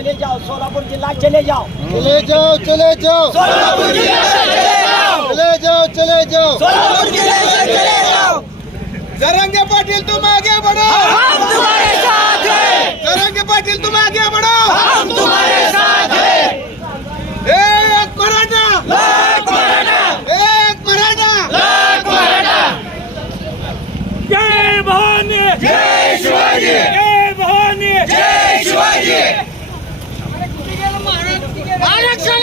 चले जाओ, सोलापुर जिला चले जाओ, चले जाओ, चले जाओ, सोलापुर जिले से चले जाओ, चले जाओ, चले जाओ, सोलापुर जिले से चले जाओ। जरांगे पाटील तुम आगे बढ़ो, हम तुम्हारे साथ हैं, जरांगे पाटील तुम आगे बढ़ो, हम तुम्हारे साथ हैं। एक मराठा, लाख मराठा, एक मराठा, लाख मराठा। जय भवानी, जय शिवाजी, जय भवानी, जय शिवाजी। आरक्षण